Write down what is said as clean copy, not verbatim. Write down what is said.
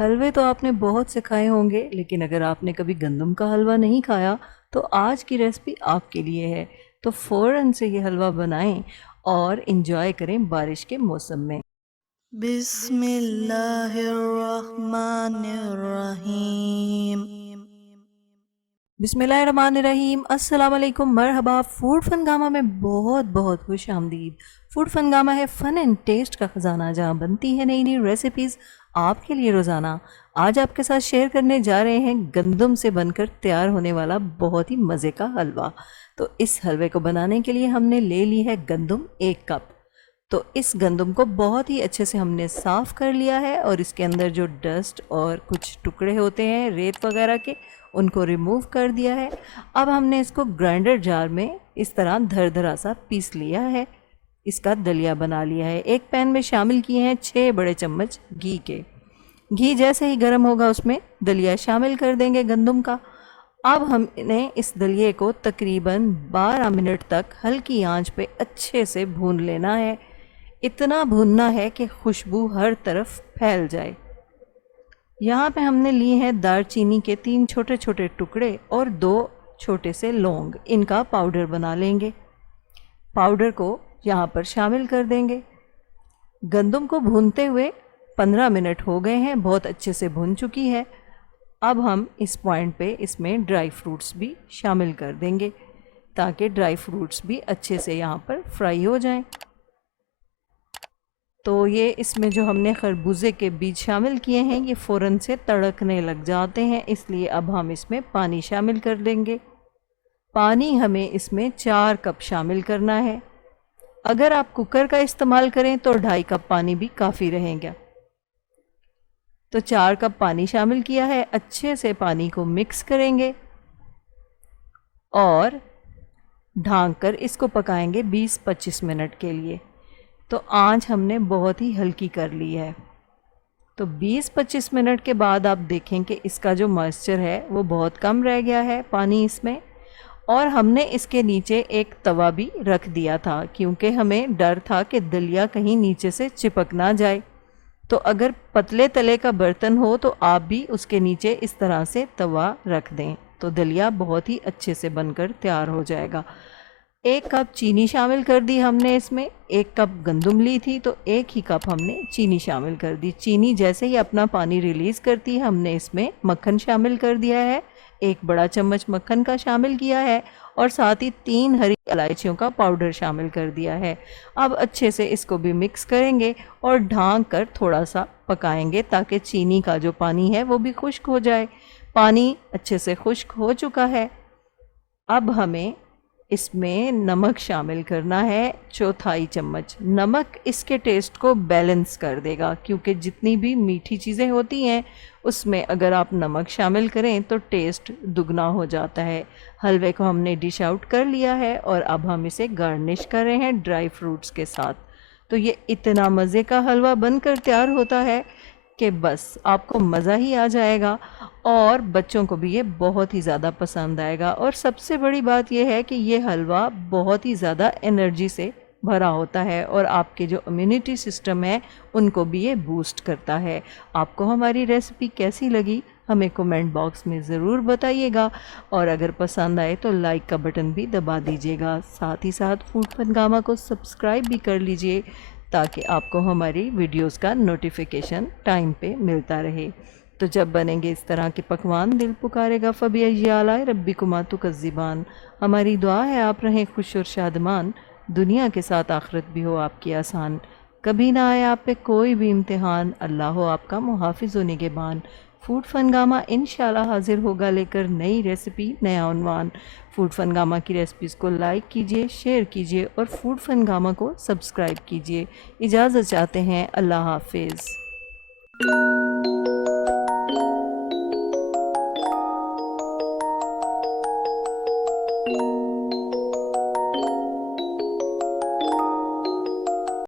हलवे तो आपने बहुत से खाए होंगे, लेकिन अगर आपने कभी गंदम का हलवा नहीं खाया तो आज की रेसिपी आपके लिए है। तो फ़ौरन से ये हलवा बनाएं और इन्जॉय करें बारिश के मौसम में। बिस्मिल्लाहिर्रहमानिर्रहीम। बिस्मिल्लाहिर्रहमानिर्रहीम। अस्सलाम वालेकुम, मरहबा। फूड फनगामा में बहुत बहुत खुश आमदीद। फूड फनगामा है फ़न एंड टेस्ट का ख़जाना, जहाँ बनती है नई नई रेसिपीज़ आपके लिए रोज़ाना। आज आपके साथ शेयर करने जा रहे हैं गंदम से बनकर तैयार होने वाला बहुत ही मज़े का हलवा। तो इस हलवे को बनाने के लिए हमने ले ली है गंदम 1 कप। तो इस गंदम को बहुत ही अच्छे से हमने साफ़ कर लिया है और इसके अंदर जो डस्ट और कुछ टुकड़े होते हैं रेत वगैरह के, उनको रिमूव कर दिया है। अब हमने इसको ग्राइंडर जार में इस तरह धरधरा सा पीस लिया है। इसका दलिया बना लिया है। एक पैन में शामिल किए हैं 6 बड़े चम्मच घी के। घी जैसे ही गर्म होगा उसमें दलिया शामिल कर देंगे गंदम का। अब हमने इस दलिए को तकरीबन 12 मिनट तक हल्की आंच पे अच्छे से भून लेना है। इतना भूनना है कि खुशबू हर तरफ फैल जाए। यहाँ पे हमने लिए हैं दालचीनी के 3 छोटे छोटे टुकड़े और 2 छोटे से लौंग। इनका पाउडर बना लेंगे। पाउडर को यहाँ पर शामिल कर देंगे। गंदम को भूनते हुए 15 मिनट हो गए हैं, बहुत अच्छे से भून चुकी है। अब हम इस पॉइंट पे इसमें ड्राई फ्रूट्स भी शामिल कर देंगे ताकि ड्राई फ्रूट्स भी अच्छे से यहाँ पर फ्राई हो जाएं। तो ये इसमें जो हमने खरबूजे के बीज शामिल किए हैं ये फ़ौरन से तड़कने लग जाते हैं, इसलिए अब हम इसमें पानी शामिल कर देंगे। पानी हमें इसमें 4 कप शामिल करना है। अगर आप कुकर का इस्तेमाल करें तो 2.5 कप पानी भी काफ़ी रहेगा। तो 4 कप पानी शामिल किया है। अच्छे से पानी को मिक्स करेंगे और ढाँक कर इसको पकाएंगे 20-25 मिनट के लिए। तो आंच हमने बहुत ही हल्की कर ली है। तो 20-25 मिनट के बाद आप देखें कि इसका जो मॉइस्चर है वो बहुत कम रह गया है पानी इसमें। और हमने इसके नीचे एक तवा भी रख दिया था क्योंकि हमें डर था कि दलिया कहीं नीचे से चिपक ना जाए। तो अगर पतले तले का बर्तन हो तो आप भी उसके नीचे इस तरह से तवा रख दें, तो दलिया बहुत ही अच्छे से बनकर तैयार हो जाएगा। 1 कप चीनी शामिल कर दी हमने इसमें। 1 कप गंदम ली थी तो 1 ही कप हमने चीनी शामिल कर दी। चीनी जैसे ही अपना पानी रिलीज़ करती है हमने इसमें मक्खन शामिल कर दिया है। 1 बड़ा चम्मच मक्खन का शामिल किया है और साथ ही 3 हरी इलायचियों का पाउडर शामिल कर दिया है। अब अच्छे से इसको भी मिक्स करेंगे और ढाँक कर थोड़ा सा पकाएंगे ताकि चीनी का जो पानी है वो भी खुश्क हो जाए। पानी अच्छे से खुश्क हो चुका है। अब हमें इसमें नमक शामिल करना है 1/4 चम्मच। नमक इसके टेस्ट को बैलेंस कर देगा क्योंकि जितनी भी मीठी चीज़ें होती हैं उसमें अगर आप नमक शामिल करें तो टेस्ट दुगना हो जाता है। हलवे को हमने डिश आउट कर लिया है और अब हम इसे गार्निश कर रहे हैं ड्राई फ्रूट्स के साथ। तो ये इतना मज़े का हलवा बनकर तैयार होता है कि बस आपको मज़ा ही आ जाएगा और बच्चों को भी ये बहुत ही ज़्यादा पसंद आएगा। और सबसे बड़ी बात यह है कि ये हलवा बहुत ही ज़्यादा एनर्जी से भरा होता है और आपके जो इम्यूनिटी सिस्टम है उनको भी ये बूस्ट करता है। आपको हमारी रेसिपी कैसी लगी हमें कमेंट बॉक्स में ज़रूर बताइएगा और अगर पसंद आए तो लाइक का बटन भी दबा दीजिएगा। साथ ही साथ फूड फनगामा को सब्सक्राइब भी कर लीजिए ताकि आपको हमारी वीडियोस का नोटिफिकेशन टाइम पे मिलता रहे। तो जब बनेंगे इस तरह के पकवान दिल पुकारेगा फ़बी आलाए रब्बिकुमा तुकज़्ज़िबान। हमारी दुआ है आप रहें खुश और शादमान, दुनिया के साथ आखिरत भी हो आपकी आसान। कभी ना आए आप पे कोई भी इम्तिहान, अल्लाह हो आपका मुहाफ़िज़ व निगहबान। फूड फनगामा इंशाल्लाह हाजिर होगा लेकर नई रेसिपी, नया उन्वान। फूड फनगामा की रेसिपीज़ को लाइक कीजिए, शेयर कीजिए और फूड फनगामा को सब्सक्राइब कीजिए। इजाज़त चाहते हैं। अल्लाह हाफिज़।